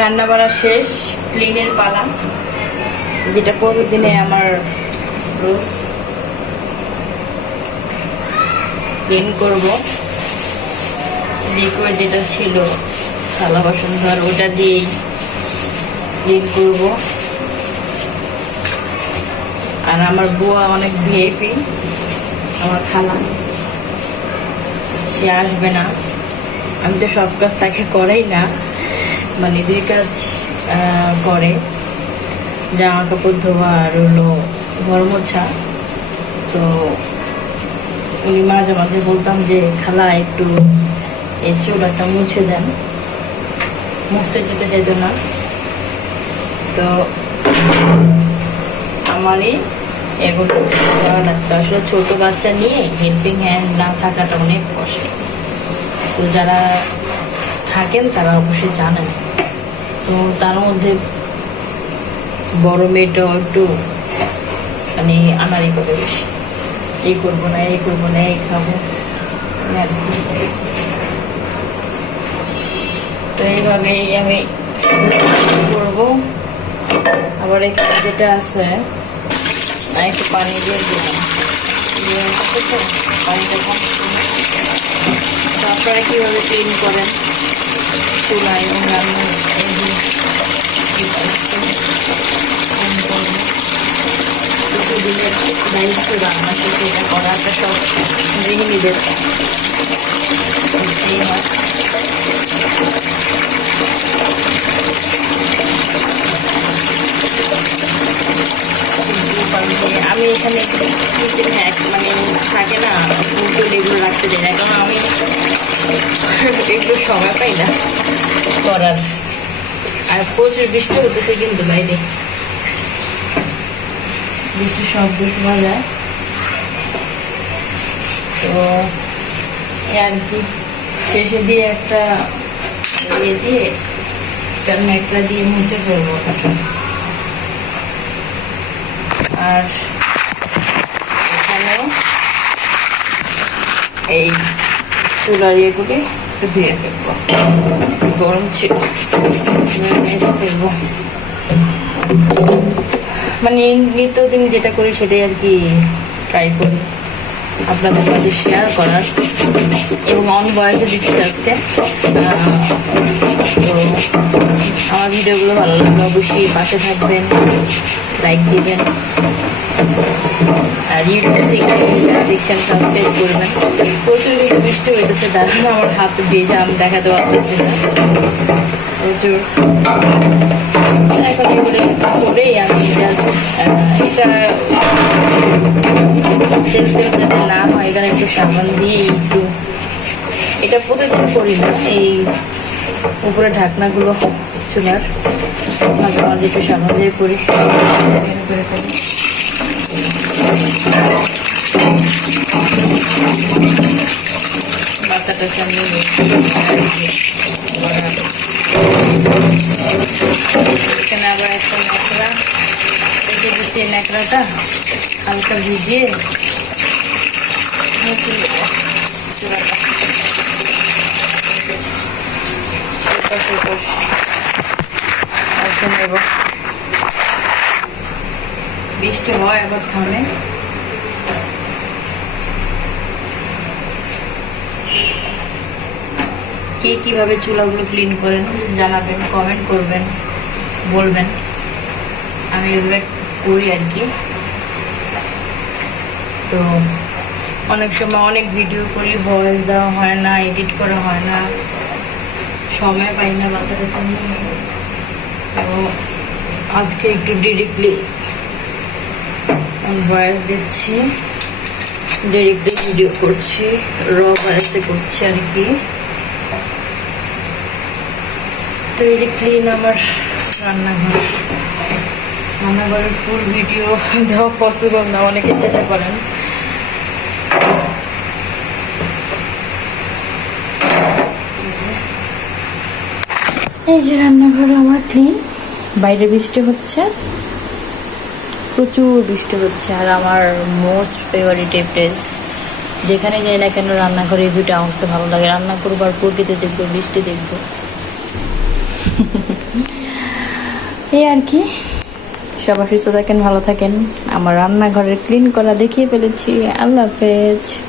রান্না বাড়া শেষ, ক্লিনের পালা, যেটা প্রতিদিনে আমার রোজ ক্লিন করবো। লিকুইড যেটা ছিল থালা বাসন ধর, ওটা দিয়েই ক্লিন করব। আর আমার বুয়া অনেক ভিআইপি, আমার খালা, সে আসবে না। আমি তো সব কাজ তাকে করাই না, মানে 2 কাজ করে, জামা কাপড় ধোয়া আর হলো ঘর মোছা। তো উনি মাঝে মাঝে বলতাম যে খালা একটু এই চুলাটা মুছে দেন, মুছতে যেতে চাইতো না। তো আমারই এগুলো করা লাগতো। আসলে ছোট বাচ্চা নিয়ে হেল্পিং হ্যান্ড না থাকাটা অনেক কষ্ট। তো যারা থাকেন তারা অবশ্যই জানেন। তো তার মধ্যে বড় মেয়েটাও একটু মানে আনারি করে বেশি, এই করবো না, এই করবো না, এই খাবো। তো এইভাবেই আমি করবো। আবার এখানে যেটা আছে, একটু পানি দিয়ে দিলাম, পানিটা কম। আপনারা কীভাবে ক্লিন করেন চুলায় অন্যান্য প্রতিদিনের দায়িত্ব রান্না থেকে এটা করাটা সব গৃহিণীদের করতেই হয়। আমি এখানে কিচেন হ্যাক মানে থাকে না, উল্টো এগুলো রাখতে দিই না, কারণ আমি একটু সময় পাই না করার। আর প্রচুর বৃষ্টি হতেছে কিন্তু বাইরে, বৃষ্টির শব্দ শোনা যায়। তো আর কি শেষে দিয়ে একটা ইয়ে দিয়ে ন্যাকড়া দিয়ে মুছে ফেলবো ওটাকে। আর এখানে এই চুলার ইয়েগুলি ধুয়ে ফেলবো, গরম ছিল ফেলবো। মানে নিত্যদিন যেটা করি সেটাই আর কি ট্রাই করি আপনাদের মাঝে শেয়ার করার, এবং অন ভয়েসে দিচ্ছি আজকে। তো আমার ভিডিওগুলো ভালো লাগলে অবশ্যই পাশে থাকবেন, লাইক দিবেন, আর ইউটিউব থেকে যারা দেখছেন সাবস্ক্রাইব করবেন। প্রচুর কিন্তু বৃষ্টি হইতেছে, দাঁড়ান আমার হাত ভেজা, আমি দেখাতে পারতেছি না, প্রচুর। এখন এগুলো করেই আমি জাস্ট এটা তেল তেল যাতে না হয়, এখানে একটু সাবান দিয়ে একটু, এটা প্রতিদিন করি না, এই উপরে ঢাকনাগুলো চুলার মাঝে মাঝে একটু সাবান দিয়ে করি। বাচ্চাটাকে আমি এখানে আবার একটা ন্যাকড়া রেখে দিচ্ছি, এই ন্যাকড়াটা হালকা ভিজিয়ে চুলাটা আসে নেব। বৃষ্টি হয় আবার থামে। কে কীভাবে চুলাগুলো ক্লিন করেন জানাবেন, কমেন্ট করবেন, বলবেন। আমি এগুলো করি আর কি। তো অনেক সময় অনেক ভিডিও করি, ভয়েস দেওয়া হয় না, এডিট করা হয় না, সময় পাই না বাচ্চাটা নিয়ে। তো আজকে একটু ডিরেক্টলি ভয়েস দিচ্ছি, ডিরেক্টলি ভিডিও করছি, র ভয়েসে করছি আর কি। তো এই যে ক্লিন আমার রান্নাঘর, রান্নাঘরের ফুল ভিডিও দেওয়া পসিবল না, অনেকে যেতে পারেন। এই যে রান্নাঘর আমার ক্লিন। বাইরে বৃষ্টি হচ্ছে, প্রচুর বৃষ্টি হচ্ছে। আর আমার মোস্ট ফেভারিট প্লেস, যেখানে যাই না কেন রান্নাঘরে এই ভিউটা আমার ভালো লাগে। রান্না করবো আর প্রকৃতি দেখবো, বৃষ্টি দেখবো। এই আর কি। সবাই সুস্থ থাকেন, ভালো থাকেন। আমার রান্নাঘরের ক্লিন করা দেখিয়ে ফেলেছি। আল্লাহ হাফেজ।